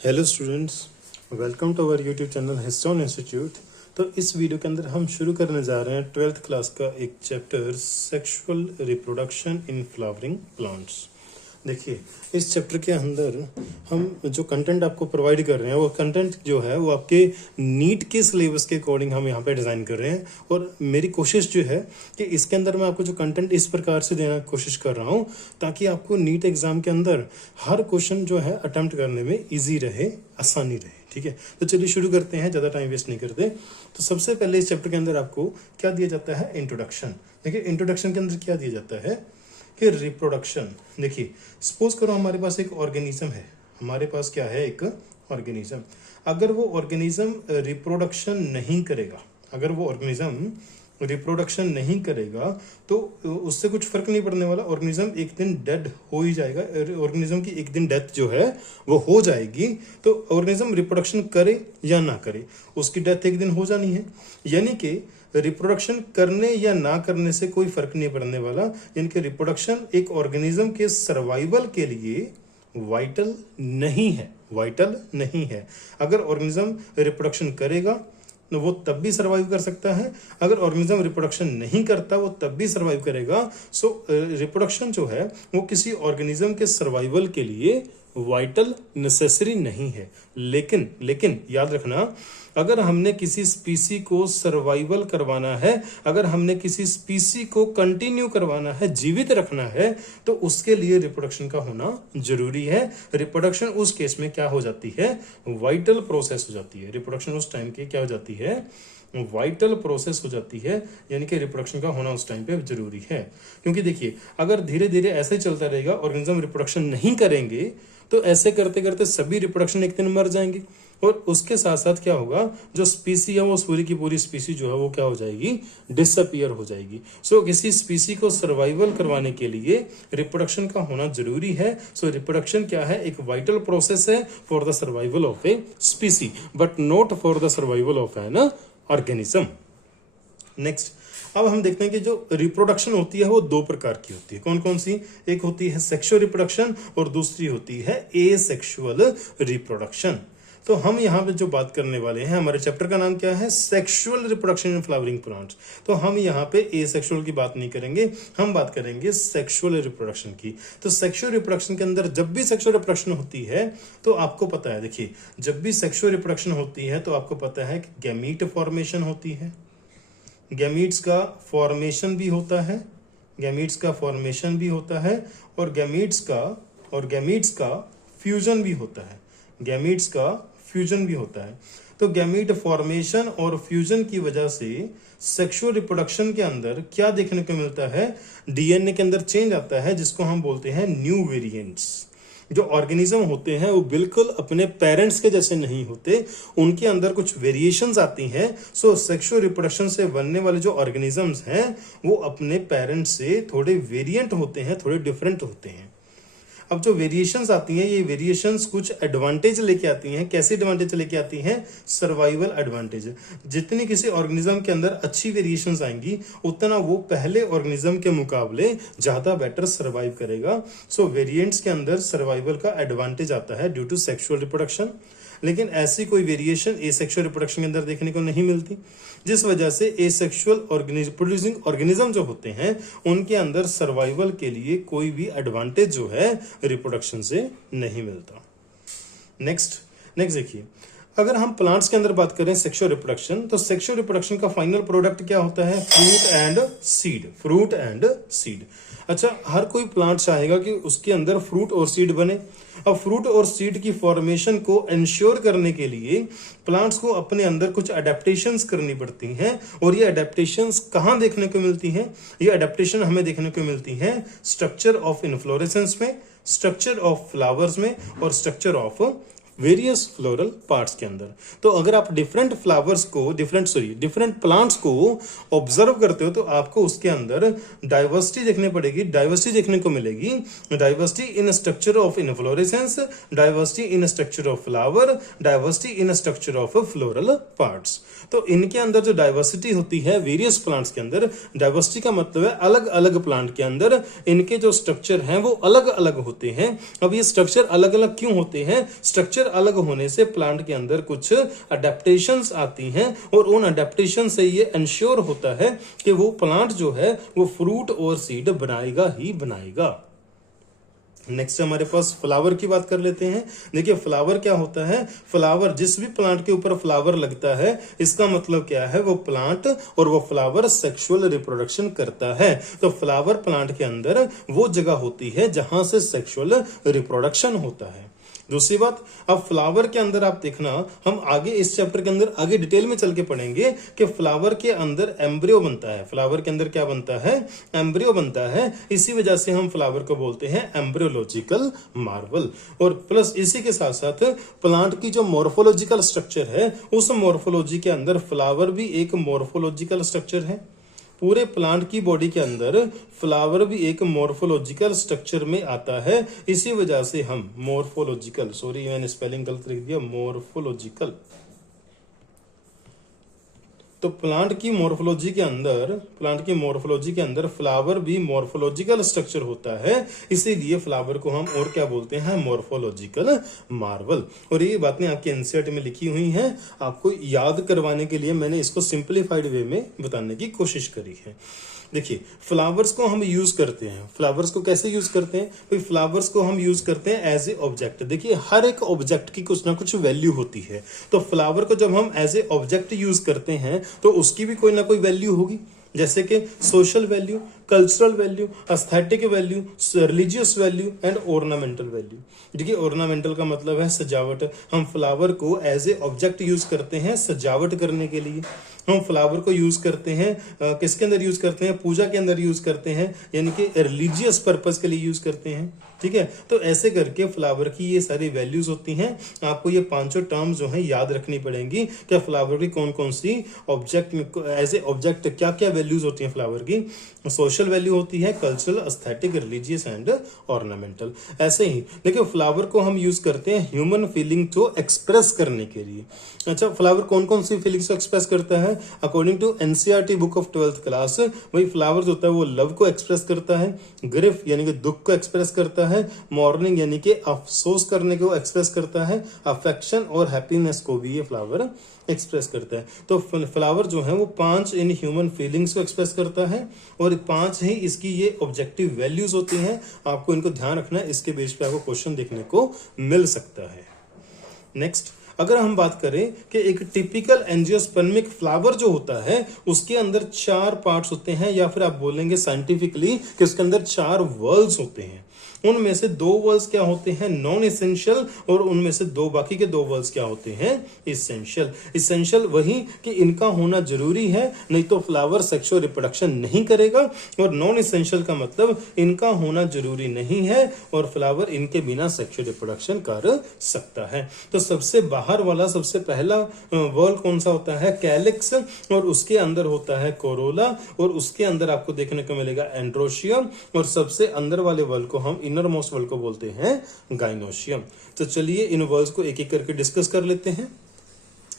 Hello students, welcome to our YouTube channel Histone institute. तो इस video के अंदर हम शुरू करने जा रहे हैं 12th क्लास का एक chapter sexual reproduction in flowering plants. देखिए, इस चैप्टर के अंदर हम जो कंटेंट आपको प्रोवाइड कर रहे हैं वो कंटेंट जो है वो आपके नीट के सिलेबस के अकॉर्डिंग हम यहाँ पे डिज़ाइन कर रहे हैं। और मेरी कोशिश जो है कि इसके अंदर मैं आपको जो कंटेंट इस प्रकार से देना कोशिश कर रहा हूँ ताकि आपको नीट एग्जाम के अंदर हर क्वेश्चन जो है अटेम्प्ट करने में ईजी रहे, आसानी रहे। ठीक है, तो चलिए शुरू करते हैं, ज़्यादा टाइम वेस्ट नहीं करते। तो सबसे पहले इस चैप्टर के अंदर आपको क्या दिया जाता है? इंट्रोडक्शन। देखिए, इंट्रोडक्शन के अंदर क्या दिया जाता है कि रिप्रोडक्शन। देखिए, सपोज करो हमारे पास एक ऑर्गेनिज्म है, हमारे पास क्या है? एक ऑर्गेनिज्म। अगर वो ऑर्गेनिज्म रिप्रोडक्शन नहीं करेगा, अगर वो ऑर्गेनिज्म रिप्रोडक्शन नहीं करेगा तो उससे कुछ फर्क नहीं पड़ने वाला। ऑर्गेनिज्म एक दिन डेड हो ही जाएगा, ऑर्गेनिज्म की एक दिन डेथ जो है वो हो जाएगी। तो ऑर्गेनिज्म रिप्रोडक्शन करे या ना करे, उसकी डेथ एक दिन हो जानी है। यानी कि रिप्रोडक्शन करने या ना करने से कोई फर्क नहीं पड़ने वाला। यानी कि रिप्रोडक्शन एक ऑर्गेनिज्म के सर्वाइवल के लिए वाइटल नहीं है, वाइटल नहीं है। अगर ऑर्गेनिज्म रिप्रोडक्शन करेगा तो वो तब भी सर्वाइव कर सकता है, अगर ऑर्गेनिज्म रिप्रोडक्शन नहीं करता वो तब भी सर्वाइव करेगा। सो रिप्रोडक्शन जो है वो किसी ऑर्गेनिज्म के सर्वाइवल के लिए वाइटल नेसेसरी नहीं है। लेकिन याद रखना, अगर हमने किसी स्पीसी को सर्वाइवल करवाना है, अगर हमने किसी स्पीसी को कंटिन्यू करवाना है, जीवित रखना है, तो उसके लिए रिप्रोडक्शन का होना जरूरी है। रिप्रोडक्शन उस केस में क्या हो जाती है? वाइटल प्रोसेस हो जाती है। रिप्रोडक्शन उस टाइम की क्या हो जाती है? वाइटल प्रोसेस हो जाती है। यानी कि रिप्रोडक्शन का होना उस टाइम पे जरूरी है। क्योंकि देखिए, अगर धीरे धीरे ऐसे ही चलता रहेगा, ऑर्गेनिज्म रिप्रोडक्शन नहीं करेंगे तो ऐसे करते करते सभी रिप्रोडक्शन एक दिन मर जाएंगे। और उसके साथ साथ क्या होगा? जो स्पीसी है वो पूरी की पूरी स्पीसी जो है वो क्या हो जाएगी? डिसअपियर हो जाएगी। सो किसी स्पीसी को सर्वाइवल करवाने के लिए रिप्रोडक्शन का होना जरूरी है। सो रिप्रोडक्शन क्या है? एक वाइटल प्रोसेस है for the survival of A स्पीसी, but not for the survival of an organism. Next, अब हम देखते हैं कि जो रिप्रोडक्शन होती है वो दो प्रकार की होती है। कौन कौन सी? एक होती है सेक्सुअल रिप्रोडक्शन और दूसरी होती है एसेक्सुअल रिप्रोडक्शन। तो हम यहाँ पे जो बात करने वाले हैं, हमारे चैप्टर का नाम क्या है? Sexual reproduction in flowering plants. तो हम यहाँ पे एसेक्सुअल की बात नहीं करेंगे, हम बात करेंगे सेक्सुअल रिप्रोडक्शन की। तो सेक्सुअल रिप्रोडक्शन के अंदर जब भी सेक्सुअल रिप्रोडक्शन होती है तो आपको पता है, देखिए, जब भी सेक्सुअल रिप्रोडक्शन होती है तो आपको पता है कि गैमीट फॉर्मेशन होती है, गैमीट्स का फॉर्मेशन भी होता है, गैमीट्स का फॉर्मेशन भी होता है, और गैमीट्स का फ्यूजन भी होता है, गैमीट्स का फ्यूजन भी होता है। तो गैमीट फॉर्मेशन और फ्यूजन की वजह से सेक्सुअल रिप्रोडक्शन के अंदर क्या देखने को मिलता है? डीएनए के अंदर चेंज आता है, जिसको हम बोलते हैं न्यू वेरिएंट्स। जो ऑर्गेनिज्म होते हैं वो बिल्कुल अपने पेरेंट्स के जैसे नहीं होते, उनके अंदर कुछ वेरिएशंस आती हैं। सो सेक्सुअल रिप्रोडक्शन से बनने वाले जो ऑर्गेनिजम्स हैं वो अपने पेरेंट्स से थोड़े वेरिएंट होते हैं, थोड़े डिफरेंट होते हैं। अब जो वेरिएशंस आती हैं, ये वेरिएशंस कुछ एडवांटेज लेके आती हैं। कैसे एडवांटेज लेके आती हैं? Survival advantage. जितनी किसी ऑर्गेनिज्म के अंदर अच्छी वेरिएशंस आएंगी उतना वो पहले ऑर्गेनिज्म के मुकाबले ज्यादा बेटर सर्वाइव करेगा। सो वेरिएंट्स के अंदर सर्वाइवल का एडवांटेज आता है ड्यू टू सेक्सुअल रिप्रोडक्शन। लेकिन ऐसी कोई वेरिएशन एसेक्सुअल रिप्रोडक्शन के अंदर देखने को नहीं मिलती, जिस वजह से एसेक्सुअल प्रोड्यूसिंग ऑर्गेनिज्म जो होते हैं उनके अंदर सर्वाइवल के लिए कोई भी एडवांटेज जो है रिप्रोडक्शन से नहीं मिलता। नेक्स्ट देखिए, अगर हम प्लांट्स के अंदर बात करें सेक्सुअल रिप्रोडक्शन, तो सेक्सुअल रिप्रोडक्शन का फाइनल प्रोडक्ट क्या होता है? Fruit and seed, fruit and seed. अच्छा, हर कोई प्लांट चाहेगा कि उसके अंदर फ्रूट और सीड बने। अब फ्रूट और सीड की फॉर्मेशन को इंश्योर करने के लिए प्लांट्स को अपने अंदर कुछ अडेप्टेशंस करनी पड़ती हैं। और ये अडेप्टेशंस कहाँ देखने को मिलती हैं? ये अडेप्टेशन हमें देखने को मिलती हैं स्ट्रक्चर ऑफ इन्फ्लोरेसेंस में, स्ट्रक्चर ऑफ फ्लावर्स में, और structure of various floral parts के अंदर। तो अगर आप डिफरेंट फ्लावर्स को डिफरेंट प्लांट्स को ऑब्जर्व करते हो तो आपको उसके अंदर डाइवर्सिटी देखने पड़ेगी, डाइवर्सिटी देखने को मिलेगी। Diversity in structure of inflorescence, diversity in structure of flower, diversity in structure of floral parts. तो इनके अंदर जो डाइवर्सिटी होती है वेरियस प्लांट्स के अंदर, डाइवर्सिटी का मतलब है अलग अलग प्लांट के अंदर इनके जो स्ट्रक्चर हैं वो अलग अलग होते हैं। अब ये स्ट्रक्चर अलग अलग क्यों होते हैं? स्ट्रक्चर अलग होने से प्लांट के अंदर कुछ अडेप्टेशंस आती हैं और उन अडेप्टेशन से ये इंश्योर होता है कि वो प्लांट जो है वो फ्रूट और सीड बनाएगा ही बनाएगा। नेक्स्ट हमारे पास फ्लावर की बात कर लेते हैं। देखिए फ्लावर क्या होता है, फ्लावर जिस भी प्लांट के ऊपर फ्लावर लगता है इसका मतलब क्या है, वो प्लांट और वो फ्लावर सेक्सुअल रिप्रोडक्शन करता है। तो फ्लावर प्लांट के अंदर वो जगह होती है जहां से सेक्सुअल रिप्रोडक्शन होता है। दूसरी बात, अब फ्लावर के अंदर आप देखना, हम आगे इस चैप्टर के अंदर आगे डिटेल में चल के पढ़ेंगे कि फ्लावर के अंदर एम्ब्रियो बनता है। फ्लावर के अंदर क्या बनता है, एम्ब्रियो बनता है। इसी वजह से हम फ्लावर को बोलते हैं एम्ब्रियोलॉजिकल मार्वल। और प्लस इसी के साथ साथ प्लांट की जो मॉर्फोलॉजिकल स्ट्रक्चर है, उस मॉर्फोलॉजी के अंदर फ्लावर भी एक मॉर्फोलॉजिकल स्ट्रक्चर है। पूरे प्लांट की बॉडी के अंदर फ्लावर भी एक मॉर्फोलॉजिकल स्ट्रक्चर में आता है। इसी वजह से हम मॉर्फोलॉजिकल, सॉरी मैंने स्पेलिंग गलत लिख दिया, मॉर्फोलॉजिकल। तो प्लांट की मॉर्फोलॉजी के अंदर फ्लावर भी मॉर्फोलॉजिकल स्ट्रक्चर होता है। इसीलिए फ्लावर को हम और क्या बोलते हैं, मॉर्फोलॉजिकल मार्वल। और ये बातें आपके एनसीईआरटी में लिखी हुई हैं, आपको याद करवाने के लिए मैंने इसको सिंप्लीफाइड वे में बताने की कोशिश करी है। देखिए फ्लावर्स को हम यूज करते हैं, फ्लावर्स को कैसे यूज करते हैं भाई, फ्लावर्स को हम यूज करते हैं एज ए ऑब्जेक्ट। देखिए हर एक ऑब्जेक्ट की कुछ ना कुछ वैल्यू होती है, तो फ्लावर को जब हम एज ए ऑब्जेक्ट यूज करते हैं तो उसकी भी कोई ना कोई वैल्यू होगी, जैसे कि social value, cultural value, aesthetic value, religious value and ornamental value. देखिए ऑर्नामेंटल का मतलब है सजावट। हम फ्लावर को एज ए ऑब्जेक्ट यूज करते हैं सजावट करने के लिए। हम फ्लावर को यूज करते हैं किसके अंदर यूज करते हैं, पूजा के अंदर यूज करते हैं, यानी कि रिलीजियस पर्पस के लिए यूज करते हैं। ठीक है, तो ऐसे करके फ्लावर की ये सारी वैल्यूज होती हैं। आपको ये पांचों टर्म जो है याद रखनी पड़ेंगी कि फ्लावर की कौन कौन सी ऑब्जेक्ट, एज ए ऑब्जेक्ट क्या क्या वैल्यूज होती हैं फ्लावर की। सोशल वैल्यू होती है, cultural, aesthetic, religious and ornamental. ऐसे ही देखिए फ्लावर को हम यूज करते हैं ह्यूमन फीलिंग को एक्सप्रेस करने के लिए। अच्छा, फ्लावर कौन कौन सी फीलिंग्स को एक्सप्रेस करता है, according to NCERT book of 12th class, वही फ्लावर जो होता है वो लव को एक्सप्रेस करता है, ग्रिफ यानी कि दुख को एक्सप्रेस करता है, मॉर्निंग यानी कि अफसोस करने को एक्सप्रेस करता है, अफेक्शन और हैप्पीनेस को भी ये फ्लावर एक्सप्रेस करता है। तो फ्लावर जो है वो 5 इन ह्यूमन फीलिंग्स को एक्सप्रेस करता है और 5 ही इसकी ये ऑब्जेक्टिव वैल्यूज होती हैं। आपको इनको ध्यान रखना है, इसके बेस पे आपको क्वेश्चन देखने को मिल सकता है। नेक्स्ट, अगर हम बात करें कि एक टिपिकल एंजियोस्पर्मिक फ्लावर जो होता है उसके अंदर 4 पार्ट्स होते हैं, या फिर आप बोलेंगे साइंटिफिकली कि उसके अंदर 4 वर्ल्स होते हैं। उनमें से 2 वर्ल्स क्या होते हैं, नॉन इसेंशियल, और उनमें से बाकी के 2 वर्ल्स क्या होते हैं, इसेंशियल। इसेंशियल वही कि इनका होना जरूरी है, नहीं तो फ्लावर सेक्सुअल रिप्रोडक्शन नहीं करेगा, और नॉन इसेंशियल का मतलब इनका होना जरूरी नहीं है और फ्लावर इनके बिना सेक्सुअल रिप्रोडक्शन कर सकता है। तो सबसे बाहर वाला सबसे पहला वर्ल कौन सा होता है, कैलिक्स, और उसके अंदर होता है कोरोला, और उसके अंदर आपको देखने को मिलेगा एंड्रोशियम, और सबसे अंदर वाले वर्ल को हम इनर मोस्ट वर्ल को बोलते हैं गाइनोशियम। तो चलिए इन वर्ल्स को एक एक करके डिस्कस कर लेते हैं।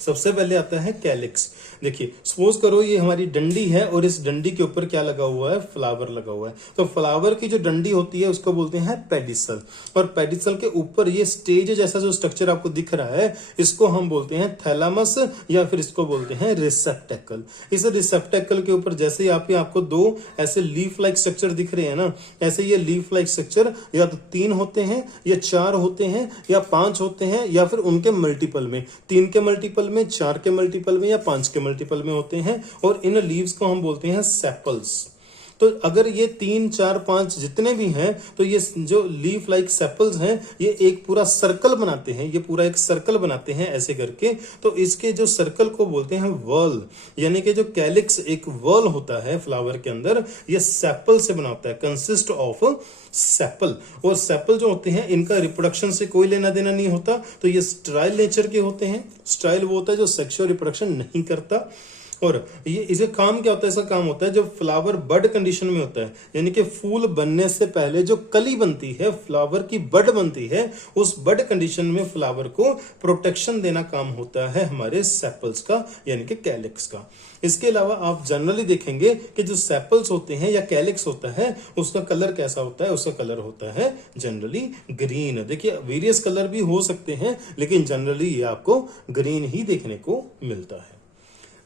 सबसे पहले आता है कैलिक्स। देखिए सपोज करो ये हमारी डंडी है और इस डंडी के ऊपर क्या लगा हुआ है, फ्लावर लगा हुआ है। तो फ्लावर की जो डंडी होती है उसको बोलते हैं पेडिसल, और पेडिसल के ऊपर ये स्टेज जैसा जो स्ट्रक्चर आपको दिख रहा है इसको हम बोलते हैं थैलामस, या फिर इसको बोलते हैं रिसेप्टेकल। इस रिसेप्टेकल के ऊपर जैसे आपको 2 ऐसे लीफ लाइक स्ट्रक्चर दिख रहे हैं ना, ऐसे ये लीफ लाइक स्ट्रक्चर या तो 3 होते हैं, या 4 होते हैं, या 5 होते हैं, या फिर उनके मल्टीपल में, 3 के मल्टीपल में, 4 के मल्टीपल में, या 5 के मल्टीपल में होते हैं। और इन लीव्स को हम बोलते हैं सेपल्स। तो अगर ये 3, 4, 5 जितने भी हैं, तो ये जो लीफ लाइक सेपल्स हैं ये एक पूरा सर्कल बनाते हैं, ये पूरा एक सर्कल बनाते हैं ऐसे करके। तो इसके जो सर्कल को बोलते हैं वर्ल, यानी कि जो कैलिक्स एक वर्ल होता है फ्लावर के अंदर, ये सेपल से बना होता है, कंसिस्ट ऑफ सेपल। और सेपल जो होते हैं इनका रिप्रोडक्शन से कोई लेना देना नहीं होता, तो ये स्ट्राइल नेचर के होते हैं। स्ट्राइल वो होता है जो सेक्सुअल रिप्रोडक्शन नहीं करता। और ये इसे काम क्या होता है, इसका काम होता है जब फ्लावर बड कंडीशन में होता है, यानी कि फूल बनने से पहले जो कली बनती है, फ्लावर की बड बनती है, उस बड कंडीशन में फ्लावर को प्रोटेक्शन देना काम होता है हमारे सेपल्स का, यानी कि कैलिक्स का। इसके अलावा आप जनरली देखेंगे कि जो सेपल्स होते हैं या कैलिक्स होता है उसका कलर कैसा होता है, उसका कलर होता है जनरली ग्रीन। देखिए वेरियस कलर भी हो सकते हैं लेकिन जनरली ये आपको ग्रीन ही देखने को मिलता है।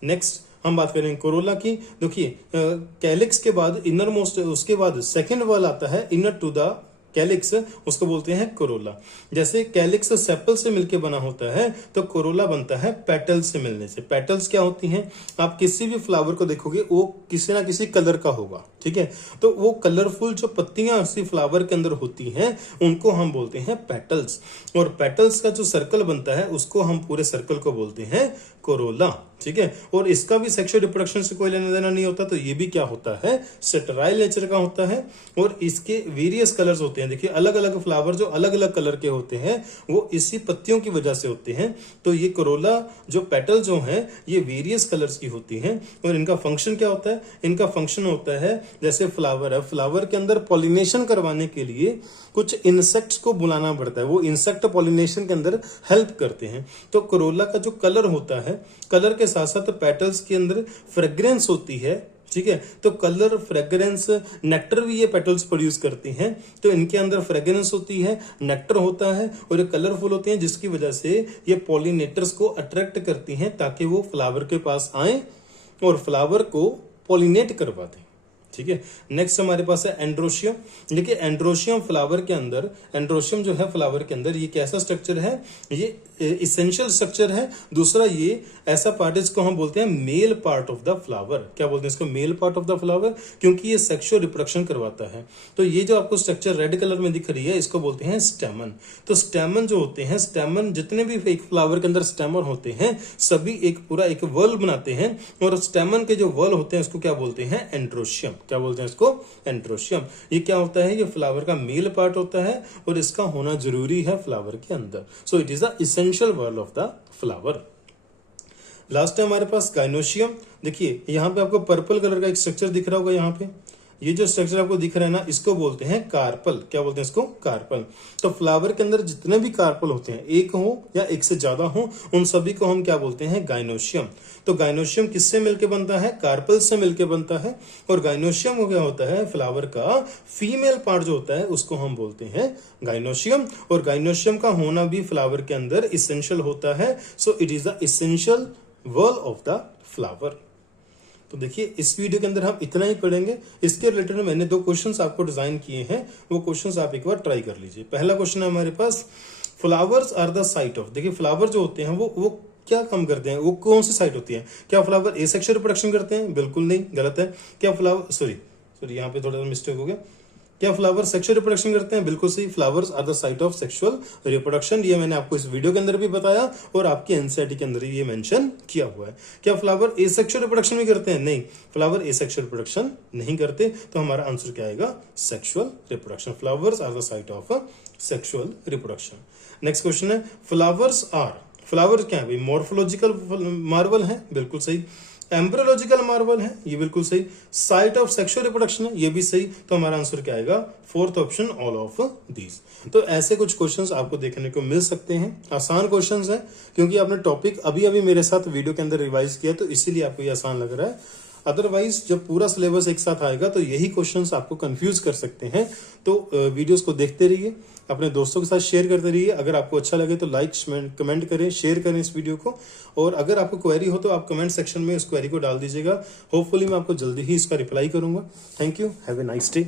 नेक्स्ट हम बात करें कोरोला की। देखिए कैलिक्स के बाद इनर मोस्ट, उसके बाद सेकंड वाला आता है इनर टू द कैलिक्स, उसको बोलते हैं कोरोला। जैसे कैलिक्स सेपल से मिलकर बना होता है तो कोरोला बनता है पेटल्स से मिलने से। पेटल्स क्या होती हैं, आप किसी भी फ्लावर को देखोगे वो किसी ना किसी कलर का होगा, ठीक है। तो वो कलरफुल जो पत्तियां उसी फ्लावर के अंदर होती हैं उनको हम बोलते हैं पेटल्स, और पेटल्स का जो सर्कल बनता है उसको हम पूरे सर्कल को बोलते हैं कोरोला, ठीक है। और इसका भी सेक्सुअल रिप्रोडक्शन से कोई लेना देना नहीं होता, तो ये भी क्या होता है, स्टेराइल नेचर का होता है। और इसके वेरियस कलर्स होते हैं। देखिए अलग अलग फ्लावर जो अलग अलग कलर के होते हैं वो इसी पत्तियों की वजह से होते हैं। तो ये कोरोला जो पेटल जो हैं ये वेरियस कलर्स की होती हैं। और इनका फंक्शन क्या होता है, इनका फंक्शन होता है जैसे फ्लावर है, फ्लावर के अंदर पॉलिनेशन करवाने के लिए कुछ इंसेक्ट्स को बुलाना पड़ता है, वो इंसेक्ट पॉलिनेशन के अंदर हेल्प करते हैं। तो कोरोला का जो कलर होता है, कलर के साथ साथ पेटल्स के अंदर फ्रेग्रेंस होती है, ठीक है। तो कलर, फ्रेग्रेंस, नेक्टर भी ये पेटल्स प्रोड्यूस करती हैं। तो इनके अंदर फ्रेग्रेंस होती है, नेक्टर होता है और ये कलरफुल होते हैं, जिसकी वजह से ये पॉलिनेटर्स को अट्रैक्ट करती हैं ताकि वो फ्लावर के पास आए और फ्लावर को पॉलिनेट करवा दें, ठीक है। नेक्स्ट हमारे पास है एंड्रोशियम। देखिए एंड्रोशियम फ्लावर के अंदर, एंड्रोशियम जो है फ्लावर के अंदर ये कैसा स्ट्रक्चर है, ये इसेंशियल स्ट्रक्चर है। दूसरा ये ऐसा पार्ट इसको हम बोलते हैं male part of the flower. क्या बोलते हैं इसको, male part of the flower, क्योंकि ये सेक्सुअल रिप्रोडक्शन करवाता है। तो ये जो आपको स्ट्रक्चर रेड कलर में दिख रही है इसको बोलते हैं स्टेमन। तो स्टेमन जो होते हैं, स्टेमन जितने भी एक फ्लावर के अंदर स्टेमन होते हैं सभी एक पूरा एक वर्ल बनाते हैं, और स्टेमन के जो वर्ल होते हैं उसको क्या बोलते हैं, एंड्रोशियम। क्या बोलते हैं इसको, एंड्रोशियम। ये क्या होता है, ये फ्लावर का मेल पार्ट होता है और इसका होना जरूरी है फ्लावर के अंदर। So it is the essential whorl of the flower. Last है हमारे पास गाइनोशियम। देखिए यहाँ पे आपको पर्पल कलर का एक स्ट्रक्चर दिख रहा होगा। यहाँ पे ये जो स्ट्रक्चर आपको दिख रहा है ना, इसको बोलते हैं कार्पल। क्या बोलते हैं इसको, कार्पल। तो फ्लावर के अंदर जितने भी कार्पल होते हैं, एक हो या एक से ज्यादा हो, उन सभी को हम क्या बोलते हैं, गाइनोशियम। तो गाइनोशियम किससे मिलकर बनता है, कार्पल से मिलकर बनता है। और गाइनोशियम हो क्या होता है, फ्लावर का फीमेल पार्ट जो होता है उसको हम बोलते हैं गाइनोशियम। और गाइनोशियम का होना भी फ्लावर के अंदर इसेंशियल होता है। So it is the essential whorl of the flower. तो देखिए इस वीडियो के अंदर हम इतना ही पढ़ेंगे। इसके रिलेटेड मैंने 2 क्वेश्चंस आपको डिजाइन किए हैं, वो क्वेश्चंस आप एक बार ट्राई कर लीजिए। पहला क्वेश्चन है हमारे पास, flowers are the site of. देखिए फ्लावर जो होते हैं वो क्या काम करते हैं, वो कौन सी साइट होती है। क्या फ्लावर एसेक्सुअल रिप्रोडक्शन करते हैं, बिल्कुल नहीं, गलत है। क्या फ्लावर, सॉरी यहाँ पे थोड़ा सा मिस्टेक हो गया। क्या फ्लावर सेक्सुअल रिप्रोडक्शन करते हैं, बिल्कुल सही, flowers are the site of sexual reproduction. ये मैंने आपको इस वीडियो के अंदर भी बताया और आपकी एनसीईआरटी के अंदर भी ये मेंशन किया हुआ है। क्या फ्लावर एसेक्सुअल रिप्रोडक्शन भी करते हैं, नहीं, फ्लावर एसेक्सुअल रिप्रोडक्शन नहीं करते। तो हमारा आंसर क्या आएगा, sexual reproduction. Flowers are the site of sexual reproduction. Next question है, फ्लावर्स आर, फ्लावर क्या है भाई, मॉर्फोलॉजिकल मार्वल है, बिल्कुल सही। एम्ब्रियोलॉजिकल मार्वल है, ये बिल्कुल सही। साइट ऑफ सेक्सुअल रिप्रोडक्शन है, ये भी सही। तो हमारा आंसर क्या आएगा, 4th option, all of these. तो ऐसे कुछ क्वेश्चंस आपको देखने को मिल सकते हैं। आसान क्वेश्चंस हैं क्योंकि आपने टॉपिक अभी अभी मेरे साथ वीडियो के अंदर रिवाइज किया, तो इसीलिए आपको ये आसान लग रहा है। अदरवाइज जब पूरा सिलेबस एक साथ आएगा तो यही क्वेश्चंस आपको कंफ्यूज कर सकते हैं। तो वीडियोस को देखते रहिए, अपने दोस्तों के साथ शेयर करते रहिए। अगर आपको अच्छा लगे तो लाइक कमेंट करें, शेयर करें इस वीडियो को। और अगर आपको क्वेरी हो तो आप कमेंट सेक्शन में उस क्वेरी को डाल दीजिएगा। होपफुली मैं आपको जल्दी ही इसका रिप्लाई करूंगा। Thank you, have a nice day.